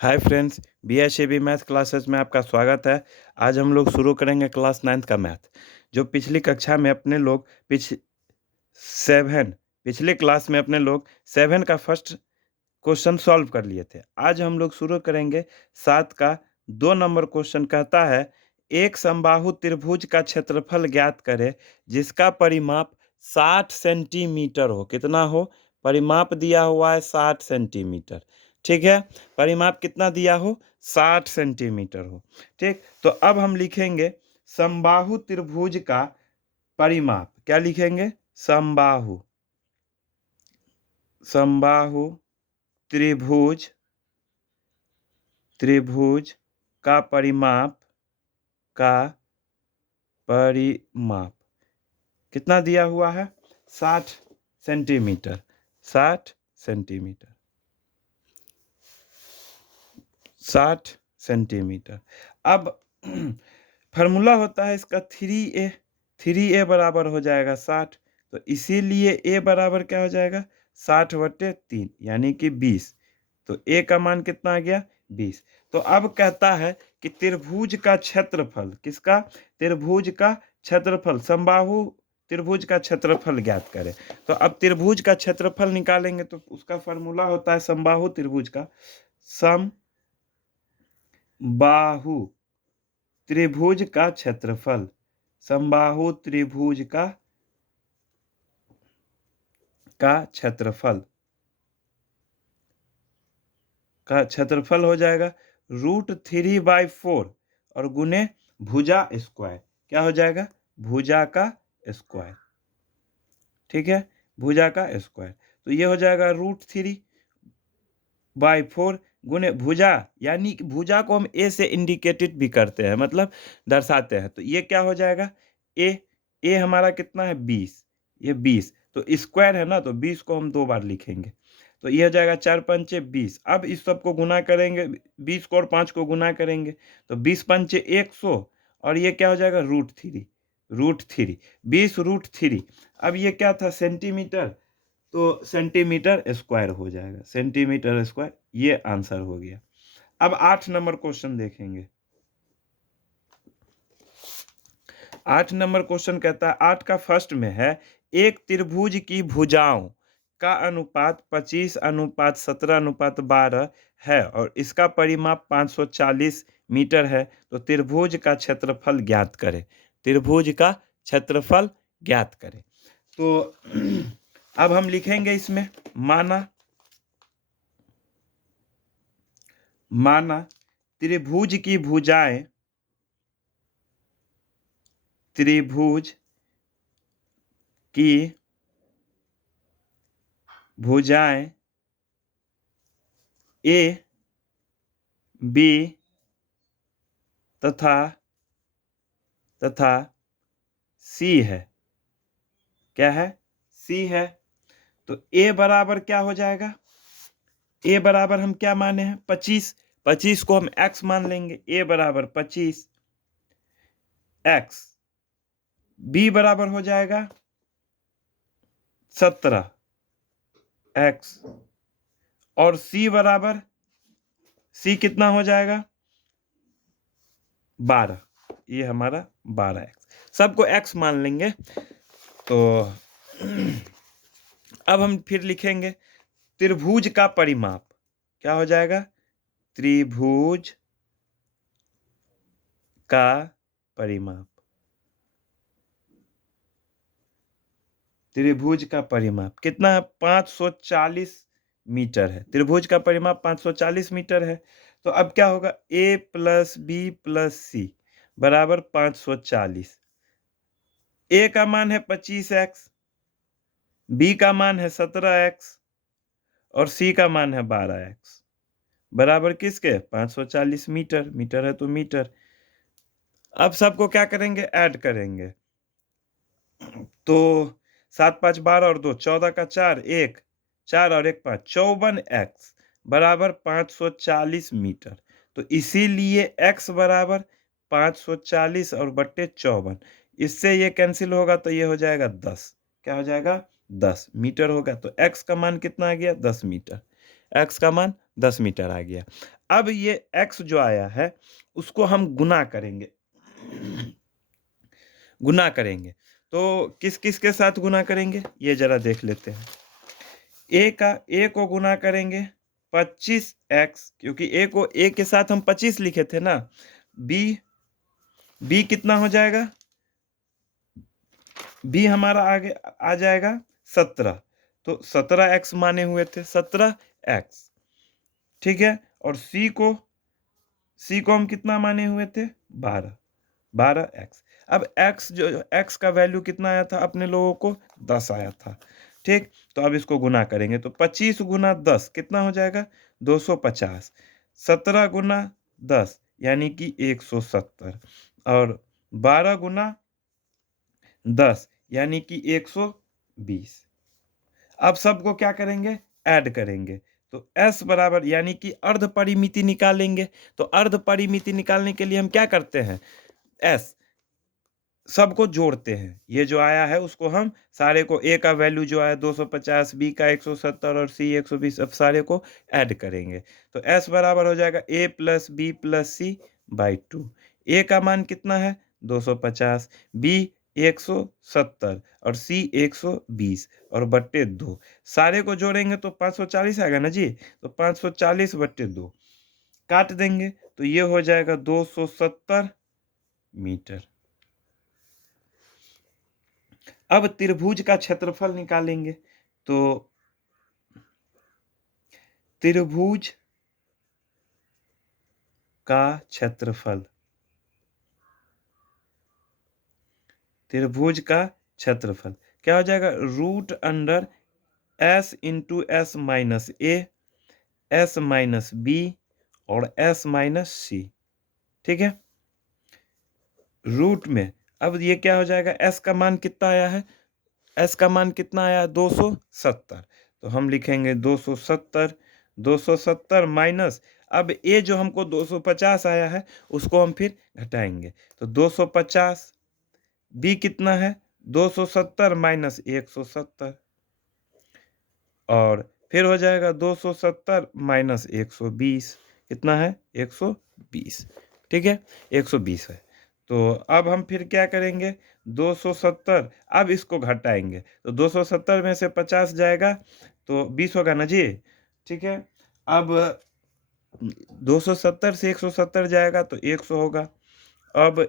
Hi friends, बीएसएबी math classes में आपका स्वागत है। आज हम लोग शुरू करेंगे क्लास 9th का मैथ। जो पिछली कक्षा में अपने लोग सेवन पिछले क्लास में अपने लोग 7 का फर्स्ट क्वेश्चन सॉल्व कर लिए थे। आज हम लोग शुरू करेंगे 7 का 2 नंबर क्वेश्चन। कहता है एक समबाहु त्रिभुज का क्षेत्रफल ज्ञात करें जिसका परिमाप 60 सेंटीमीटर हो। कितना हो? परिमाप दिया हुआ है 60 सेंटीमीटर। ठीक है, परिमाप कितना दिया हो? 60 सेंटीमीटर हो। ठीक, तो अब हम लिखेंगे समबाहु त्रिभुज का परिमाप। क्या लिखेंगे? समबाहु समबाहु त्रिभुज त्रिभुज का परिमाप कितना दिया हुआ है? 60 सेंटीमीटर। 60 centimetre 60 centimetre. अब फार्मूला होता है इसका 3a। 3a बराबर हो जाएगा 60। तो इसीलिए a बराबर क्या हो जाएगा? 60/3 यानी कि 20। तो a का मान कितना आ गया? 20। तो अब कहता है कि त्रिभुज का क्षेत्रफल, किसका? त्रिभुज का क्षेत्रफल, समबाहु त्रिभुज का क्षेत्रफल ज्ञात करें। तो अब त्रिभुज का क्षेत्रफल निकालेंगे तो उसका फार्मूला होता है समबाहु त्रिभुज का, समबाहु त्रिभुज का क्षेत्रफल, समबाहु त्रिभुज का क्षेत्रफल हो जाएगा √3/4 और गुने भुजा स्क्वायर। क्या हो जाएगा? भुजा का स्क्वायर। ठीक है, भुजा का स्क्वायर। तो ये हो जाएगा √3/4 गुने भुजा, यानी कि भुजा को हम ए से इंडिकेटेड भी करते हैं, मतलब दर्शाते हैं। तो ये क्या हो जाएगा? ए हमारा कितना है? 20। ये 20, तो स्क्वायर है ना, तो 20 को हम 2 बार लिखेंगे। तो ये हो जाएगा 4 पंचे 20। अब इस सब को गुना करेंगे, 20 को और 5 को गुना करेंगे तो 20 पंचे 100 और ये क्या हो जाएगा? √3 20 √3। अब ये क्या था? सेंटीमीटर, तो सेंटीमीटर स्क्वायर हो जाएगा, सेंटीमीटर स्क्वायर। ये आंसर हो गया। अब 8 नंबर क्वेश्चन देखेंगे। 8 नंबर क्वेश्चन कहता है 8 का फर्स्ट में है एक त्रिभुज की भुजाओं का अनुपात 25:17:12 है और इसका परिमाप 540 मीटर है। तो त्रिभुज का क्षेत्रफल ज्ञात करें। त्रिभुज का क्षेत्रफल ज्ञात करें। तो अब हम लिखेंगे इसमें माना त्रिभुज की भुजाएं, त्रिभुज की भुजाएं ए बी तथा सी है। क्या है? सी है। तो ए बराबर क्या हो जाएगा? ए बराबर हम क्या माने हैं? 25। 25 को हम x मान लेंगे। ए बराबर 25 x। बी बराबर हो जाएगा 17 x और सी बराबर, सी कितना हो जाएगा? 12। ये हमारा 12x, सबको x मान लेंगे। तो अब हम फिर लिखेंगे त्रिभुज का परिमाप। क्या हो जाएगा? त्रिभुज का परिमाप, त्रिभुज का परिमाप कितना है? 540 मीटर है। त्रिभुज का परिमाप 540 मीटर है। तो अब क्या होगा? a + b + c बराबर 540। a का मान है 25x, b का मान है 17x और c का मान है 12x बराबर किसके? 540 मीटर। मीटर है तो मीटर। अब सबको क्या करेंगे? ऐड करेंगे। तो 7 5 12 और 2 14 का 4 1 4 और 1 5 54x बराबर 540 मीटर। तो इसीलिए x बराबर 540 और बट्टे 54। इससे ये कैंसिल होगा तो ये हो जाएगा 10। क्या हो जाएगा? 10 मीटर होगा। तो x का मान कितना आ गया? 10 मीटर। x का मान 10 मीटर आ गया। अब ये x जो आया है उसको हम गुना करेंगे। गुना करेंगे तो किस किस के साथ गुना करेंगे ये जरा देख लेते हैं। a को गुना करेंगे 25x, क्योंकि a के साथ हम 25 लिखे थे ना। b कितना हो जाएगा, b हमारा आगे आ जाएगा 17, तो 17x माने हुए थे 17x, ठीक है। और c को हम कितना माने हुए थे 12x। अब x का वैल्यू कितना आया था अपने लोगों को 10 आया था, ठीक। तो अब इसको गुना करेंगे तो 25 गुना 10 कितना हो जाएगा 250, 17 गुना 10 यानी कि 170, और 12 गुना 10 यानी कि 120। अब सबको क्या करेंगे ऐड करेंगे तो s बराबर यानी कि अर्ध परिमिति निकालेंगे। तो अर्ध परिमिति निकालने के लिए हम क्या करते हैं, s सबको जोड़ते हैं। ये जो आया है उसको हम सारे को, a का वैल्यू जो आया 250, b का 170 और c 120, अब सारे को ऐड करेंगे तो s बराबर हो जाएगा a plus B plus C by 2। a का मान कितना है 250, b 170 और c 120 और बट्टे 2। सारे को जोड़ेंगे तो 540 आएगा ना जी, तो 540 बट्टे 2 काट देंगे तो ये हो जाएगा 270 मीटर। अब त्रिभुज का क्षेत्रफल निकालेंगे तो त्रिभुज का क्षेत्रफल, त्रिभुज का क्षेत्रफल क्या हो जाएगा, root under s into S minus A, S minus B और एस माइनस सी, ठीक है। रूट में अब ये क्या हो जाएगा, s का मान कितना आया है, s का मान कितना आया 270, तो हम लिखेंगे 270 माइनस, अब a जो हमको 250 आया है उसको हम फिर घटाएंगे तो 250, b कितना है 270 माइनस 170, और फिर हो जाएगा 270 माइनस 120, कितना है 120, ठीक है 120 है। तो अब हम फिर क्या करेंगे 270, अब इसको घटाएंगे तो 270 में से 50 जाएगा तो 20 होगा ना जी, ठीक है। अब 270 से 170 जाएगा तो 100 होगा, अब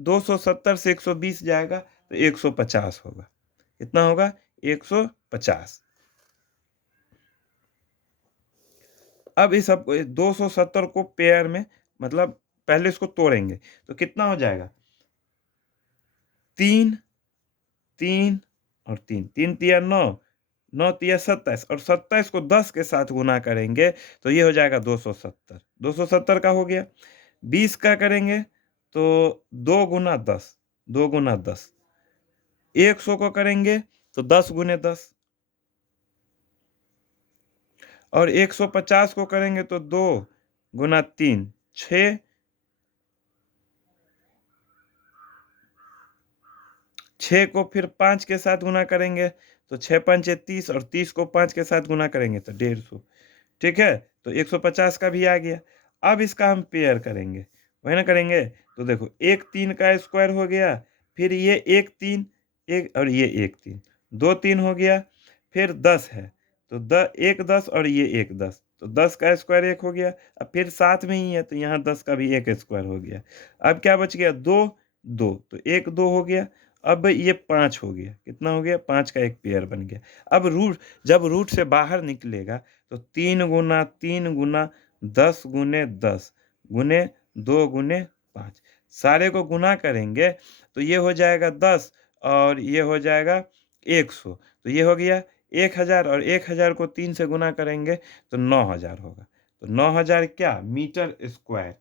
270 से 120 जाएगा तो 150 होगा, कितना होगा 150। अब इस सब 270 को पेयर में, मतलब पहले इसको तोड़ेंगे तो कितना हो जाएगा 3 3 और 3 3 तिया 9, 9 तिया 27 और 27 को 10 के साथ गुना करेंगे तो ये हो जाएगा 270, 270 का हो गया। 20 का करेंगे तो 2 गुना 10, 2 गुना 10, 100 को करेंगे तो 10 गुने 10, और 150 को करेंगे तो 2 गुना 3 6, 6 को फिर 5 के साथ गुना करेंगे तो 6 पंचे 30 और 30 को 5 के साथ गुना करेंगे तो 150, ठीक है। तो 150 का भी आ गया। अब इसका हम पेयर करेंगे, वही ना करेंगे तो देखो 1 3 का स्क्वायर हो गया, फिर ये 1 3 एक और ये 1 3, 2 3 हो गया, फिर 10 है तो 1 10 और ये 1 10, तो 10 का स्क्वायर 1 हो गया। अब फिर साथ में ही है तो यहाँ 10 का भी 1 स्क्वायर हो गया। अब क्या बच गया 2 2, तो 1 2 हो गया। अब ये 5 हो गया, कितना हो गया 5 का एक पेयर बन गया। अब जब रूट से बाहर निकलेगा तो 3 गुना 3 गुना 10 गुने 10 गुने 2 गुने 5, सारे को गुना करेंगे तो ये हो जाएगा 10 और ये हो जाएगा 100, तो ये हो गया 1000, और 1000 को 3 से गुना करेंगे तो 9000 होगा। तो 9000 क्या मीटर स्क्वायर,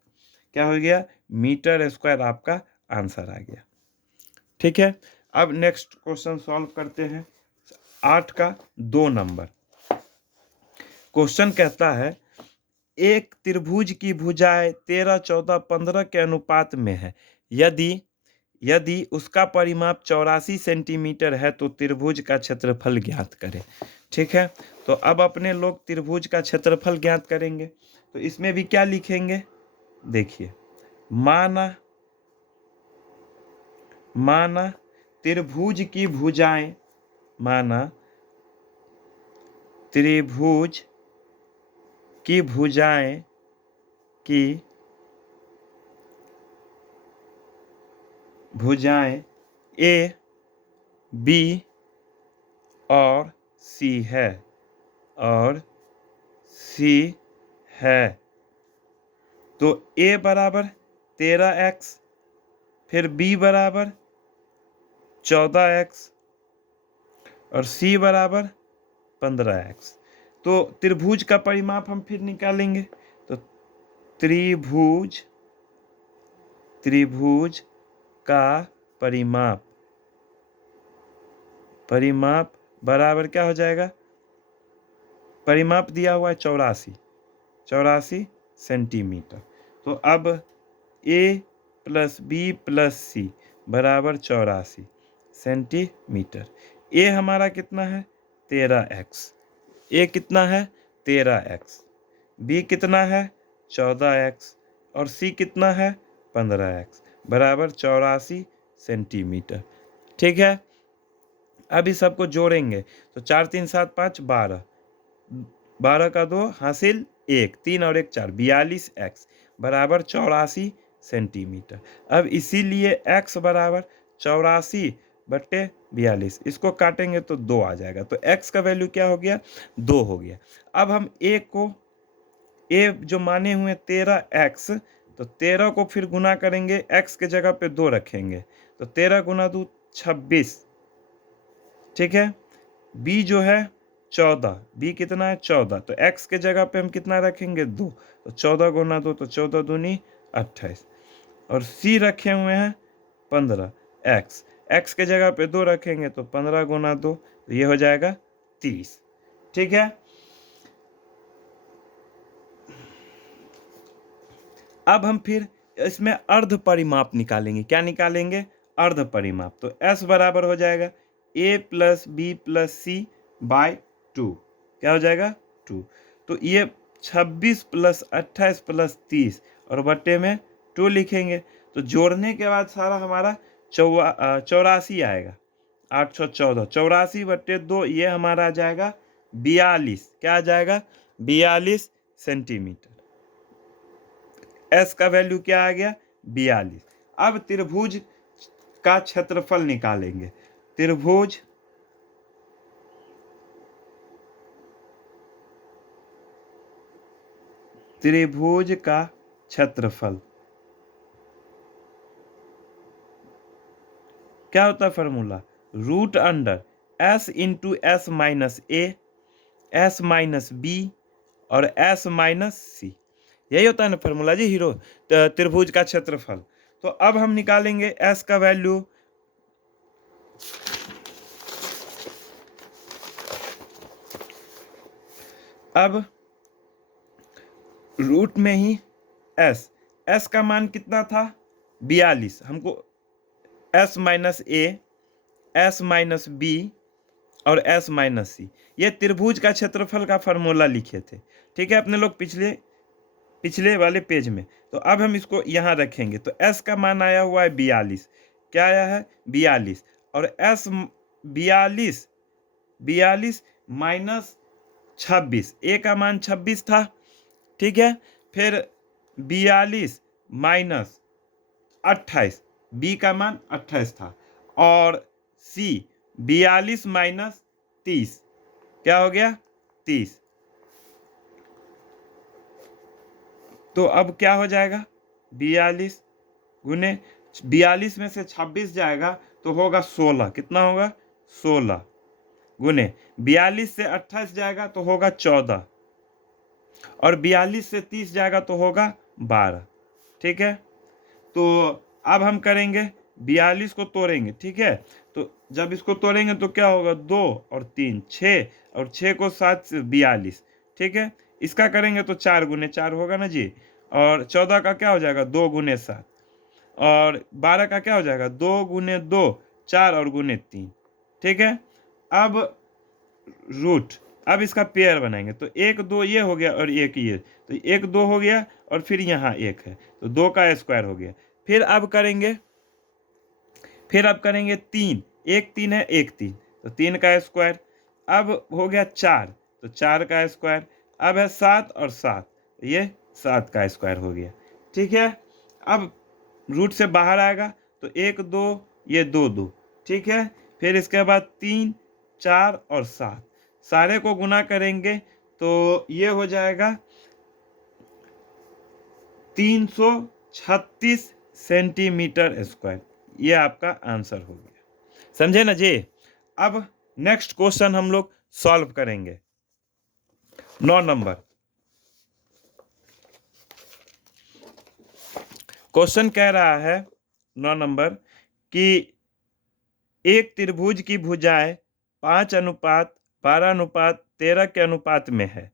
क्या हो गया मीटर स्क्वायर, आपका आंसर आ गया, ठीक है। अब नेक्स्ट क्वेश्चन सॉल्व करते हैं 8 का 2 नंबर। क्वेश्चन कहता है एक त्रिभुज की भुजाएं 13 14 15 के अनुपात में है, यदि यदि उसका परिमाप 84 सेंटीमीटर है तो त्रिभुज का क्षेत्रफल ज्ञात करें, ठीक है। तो अब अपने लोग त्रिभुज का क्षेत्रफल ज्ञात करेंगे। तो इसमें भी क्या लिखेंगे, देखिए, माना त्रिभुज की भुजाएं, माना त्रिभुज की भुजाएं ए, बी और सी है, तो ए बराबर 13x, फिर बी बराबर 14x और सी बराबर 15x। तो त्रिभुज का परिमाप हम फिर निकालेंगे। तो त्रिभुज का परिमाप बराबर क्या हो जाएगा, परिमाप दिया हुआ है 84 सेंटीमीटर। तो अब ए प्लस बी प्लस सी बराबर 84 सेंटीमीटर। ए हमारा कितना है 13x, ए कितना है 13x, बी कितना है 14x और सी कितना है 15x बराबर 84 सेंटीमीटर। ठीक है, अब इस सबको जोड़ेंगे तो 4 3 7 5 12, 12 का 2 हासिल 1, 3 और 1 4, 42x बराबर 84 सेंटीमीटर। अब इसीलिए x बराबर 84/42, इसको काटेंगे तो 2 आ जाएगा। तो x का वैल्यू क्या हो गया 2 हो गया। अब हम a जो माने हुए 13x, तो 13 को फिर गुना करेंगे, x के जगह पे 2 रखेंगे, तो 13 गुना 2 26। ठीक है, b जो है 14, b कितना है 14, तो x के जगह पे हम कितना रखेंगे 2, तो 14 गुना 2 तो 14 दूनी 28 और c रखे हुए हैं 15x, x के जगह पे 2 रखेंगे तो 15 गुना 2 तो ये हो जाएगा 30। ठीक है, अब हम फिर इसमें अर्ध परिमाप निकालेंगे। क्या निकालेंगे, अर्ध परिमाप। तो s बराबर हो जाएगा a plus B plus C by 2, क्या हो जाएगा 2। तो ये 26 प्लस 28 प्लस 30 और बट्टे में 2 लिखेंगे। तो जोड़ने के बाद सारा हमारा 84 आएगा, 814, 84/2 ये हमारा आ जाएगा 42, क्या आ जाएगा 42 सेंटीमीटर। s का वैल्यू क्या आ गया 42। अब त्रिभुज का क्षेत्रफल निकालेंगे। त्रिभुज का क्षेत्रफल क्या होता है formula, √s into s minus a, s minus b और s माइनस सी, यही होता है ना फॉर्मूला जी हीरो, त्रिभुज का क्षेत्रफल। तो अब हम निकालेंगे s का वैल्यू, अब रूट में ही s का मान कितना था 42, हमको s minus a, s minus b और s माइनस सी, ये त्रिभुज का क्षेत्रफल का फॉर्मूला लिखे थे। ठीक है, अपने लोग पिछले वाले पेज में। तो अब हम इसको यहाँ रखेंगे। तो s का मान आया हुआ है 42, क्या आया है 42 और s 42 माइनस 26, a का मान 26 था। ठीक है, फिर 42 माइनस 28, b का मान 28 था और c 42 माइनस 30, क्या हो गया 30। तो अब क्या हो जाएगा 42 गुने 42 में से 26 जाएगा तो होगा 16, कितना होगा 16 गुने 42 से 28 जाएगा तो होगा 14 और 42 से 30 जाएगा तो होगा 12। ठीक है, तो अब हम करेंगे 42 को तोड़ेंगे। ठीक है, तो जब इसको तोड़ेंगे तो क्या होगा 2 और 3 6 और 6 को 7 से 42। ठीक है, इसका करेंगे तो 4 गुने 4 होगा ना जी, और 14 का क्या हो जाएगा 2 गुने 7 और 12 का क्या हो जाएगा 2 गुने 2 4 और गुने 3। ठीक है, अब अब इसका पेयर बनाएंगे तो 1 2 ये हो गया और 1 ये, तो 1 2 हो गया और फिर यहाँ 1 है तो 2 का स्क्वायर हो गया। फिर अब करेंगे 3, 1 3 है 1 3 तो 3 का स्क्वायर। अब हो गया 4 तो 4 का स्क्वायर। अब है 7 और 7 तो ये 7 का स्क्वायर हो गया। ठीक है, अब रूट से बाहर आएगा तो 1 2 ये 2 2। ठीक है, फिर इसके बाद 3 4 और 7 सारे को गुना करेंगे तो ये हो जाएगा 336 सेंटीमीटर स्क्वायर। ये आपका आंसर हो गया। समझे ना जी। अब नेक्स्ट क्वेश्चन हम लोग सॉल्व करेंगे 9 नंबर। क्वेश्चन कह रहा है 9 नंबर कि एक त्रिभुज की भुजाएं 5:12:13 के अनुपात में है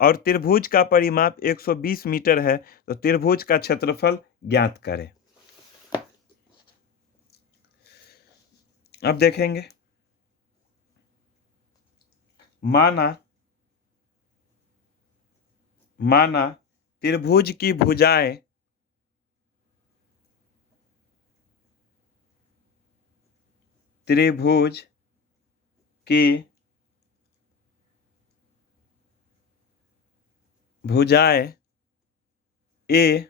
और त्रिभुज का परिमाप 120 मीटर है, तो त्रिभुज का क्षेत्रफल ज्ञात करें। अब देखेंगे, माना त्रिभुज की भुजाएं त्रिभुज की भुजाएं ए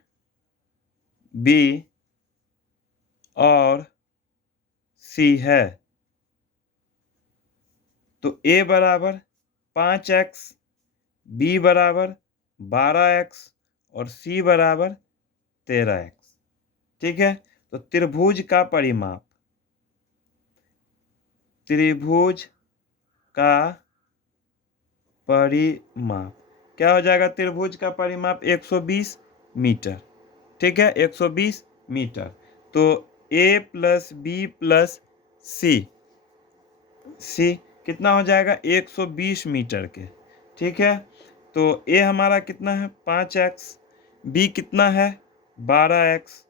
बी और सी है, तो ए बराबर 5x, बी बराबर 12x और सी बराबर 13x। ठीक है, तो त्रिभुज का परिमाप क्या हो जाएगा? त्रिभुज का परिमाप 120 मीटर। ठीक है, 120 मीटर। तो a प्लस बी प्लस सी कितना हो जाएगा? 120 मीटर के। ठीक है, तो a हमारा कितना है? 5x, b कितना है? 12x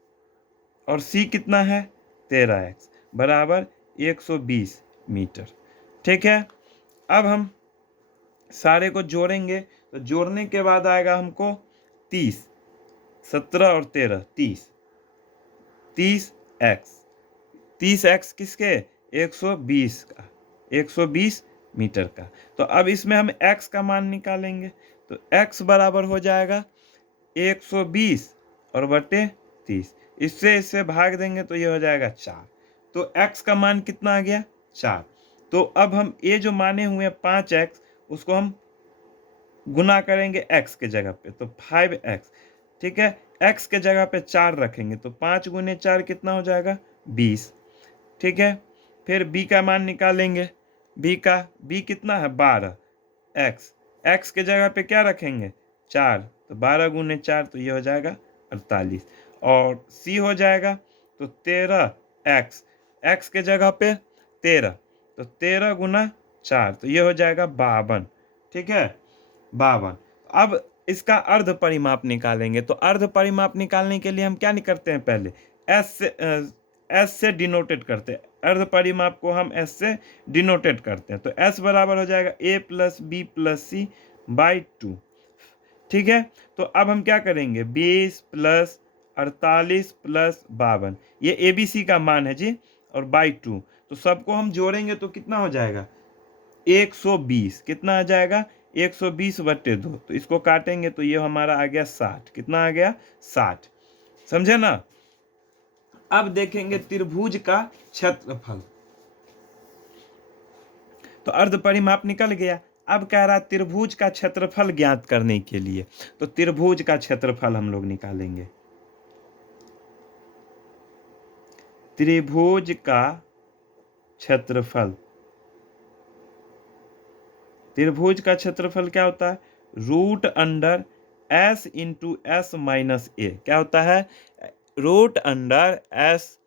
और c कितना है? 13x बराबर 120 मीटर। ठीक है, अब हम सारे को जोड़ेंगे तो जोड़ने के बाद आएगा हमको 30, 17 और 13 30x। 30x किसके? 120 का, 120 मीटर का। तो अब इसमें हम x का मान निकालेंगे तो x बराबर हो जाएगा 120 और बटे 30। इससे भाग देंगे तो ये हो जाएगा 4। तो x का मान कितना आ गया? 4। तो अब हम ये जो माने हुए 5x उसको हम गुना करेंगे x के जगह पे तो 5x। ठीक है, x के जगह पे 4 रखेंगे तो 5 गुने 4 कितना हो जाएगा? 20। ठीक है, फिर b का मान निकालेंगे। b कितना है? 12। x के जगह पे क्या रखेंगे? 4 तो 12 गुने 4 तो ये हो जाएगा 48। और c हो जाएगा तो 13x, x के जगह पे 13 तो 13 गुना 4 तो ये हो जाएगा 52। ठीक है, 52। अब इसका अर्ध परिमाप निकालेंगे तो अर्ध परिमाप निकालने के लिए हम क्या नहीं करते हैं? पहले एस से डिनोटेड करते हैं। अर्ध परिमाप को हम एस से डिनोटेड करते हैं तो एस बराबर हो जाएगा a plus B plus C by 2। ठीक है, तो अब हम क्या करेंगे? 20 प्लस 48 प्लस 52 ये ए बी सी का मान है जी, और बाई 2 तो सबको हम जोड़ेंगे तो कितना हो जाएगा? 120। कितना आ जाएगा? 120 बट्टे 2। तो इसको काटेंगे तो ये हमारा आ गया 60। कितना आ गया? 60। समझे ना। अब देखेंगे त्रिभुज का क्षेत्रफल। तो अर्ध परिमाप निकल गया। अब कह रहा है त्रिभुज का क्षेत्रफल ज्ञात करने के लिए, तो त्रिभुज का क्षेत्रफल हम लोग निकालेंगे। त्रिभुज का क्षेत्रफल, त्रिभुज का क्षेत्रफल क्या होता है? Root under s into S minus A. क्या होता है? Root under s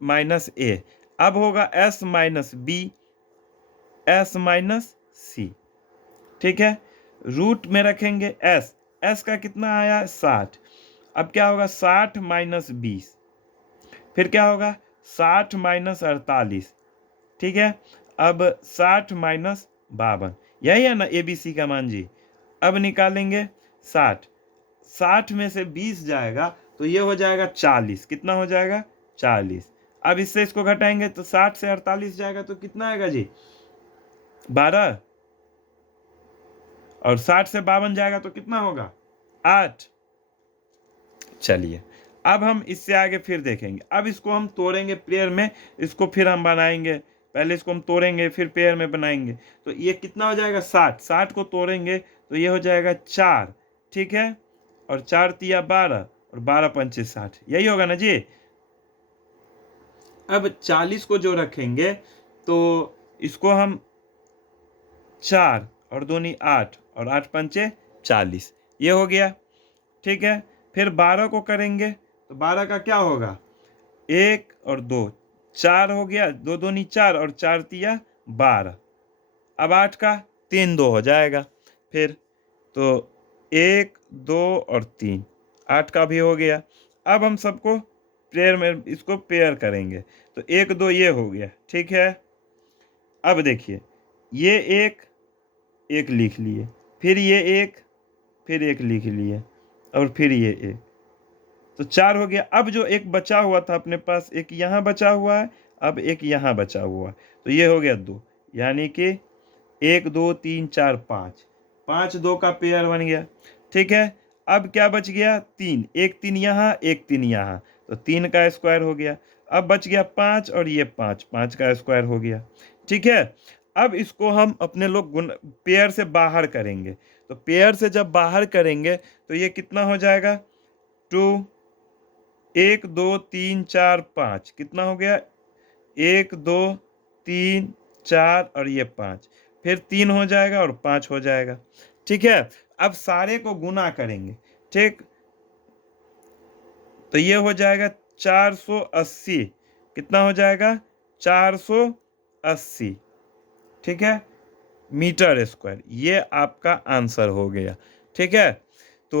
minus A. अब होगा s minus B, s minus C. ठीक है, रूट में रखेंगे s का कितना आया? 60। अब क्या होगा? 60 माइनस 20, फिर क्या होगा? 60 माइनस 48। ठीक है, अब 60 माइनस 52, यही है ना ABC का मान जी। अब निकालेंगे 60, 60 में से 20 जाएगा तो ये हो जाएगा 40। कितना हो जाएगा? 40। अब इससे इसको घटाएंगे तो 60 से 48 जाएगा तो कितना आएगा जी? 12। और 60 से 52 जाएगा तो कितना होगा? 8। चलिए अब हम इससे आगे फिर देखेंगे। अब इसको हम तोड़ेंगे पेयर में, इसको फिर हम बनाएंगे। पहले इसको हम तोड़ेंगे फिर पेयर में बनाएंगे। तो ये कितना हो जाएगा? 60। 60 को तोड़ेंगे तो ये हो जाएगा 4, ठीक है। और 4 तिया 12 और 12 पंचे 60, यही होगा ना जी। अब 40 को जो रखेंगे तो इसको हम 4 और 2 8 और 8 पंचे 40, ये हो गया, ठीक है। फिर 12 को करेंगे तो 12 का क्या होगा? 1 और 2, 4 हो गया, 2 2 4 और 4 तिया 12। अब 8 का 3 2 हो जाएगा। फिर तो 1 2 और 3, 8 का भी हो गया। अब हम सबको पेयर में इसको पेयर करेंगे तो 1 2 ये हो गया, ठीक है। अब देखिए ये एक एक लिख लिए, फिर ये एक, फिर एक लिख लिए, और फिर ये एक, तो 4 हो गया। अब जो एक बचा हुआ था अपने पास, एक यहाँ बचा हुआ है, अब एक यहाँ बचा हुआ है, तो ये हो गया 2, यानी कि 1 2 3 4 5, 5 2 का पेयर बन गया, ठीक है। अब क्या बच गया? 3, एक 3 यहाँ, एक 3 यहाँ, तो 3 का स्क्वायर हो गया। अब बच गया 5 और ये 5, 5 का स्क्वायर हो गया, ठीक है। अब इसको हम अपने लोग पेयर से बाहर करेंगे, तो पेयर से जब बाहर करेंगे तो ये कितना हो जाएगा? 2 1 2 3 4 5, कितना हो गया? 1 2 3 4 और ये 5, फिर 3 हो जाएगा और 5 हो जाएगा, ठीक है। अब सारे को गुना करेंगे, ठीक, तो ये हो जाएगा 480। कितना हो जाएगा? 480, ठीक है, मीटर स्क्वायर। ये आपका आंसर हो गया, ठीक है। तो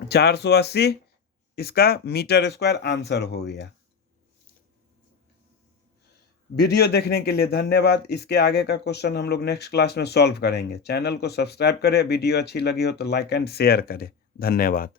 480 इसका मीटर स्क्वायर आंसर हो गया। वीडियो देखने के लिए धन्यवाद। इसके आगे का क्वेश्चन हम लोग नेक्स्ट क्लास में सॉल्व करेंगे। चैनल को सब्सक्राइब करें, वीडियो अच्छी लगी हो तो लाइक एंड शेयर करें। धन्यवाद।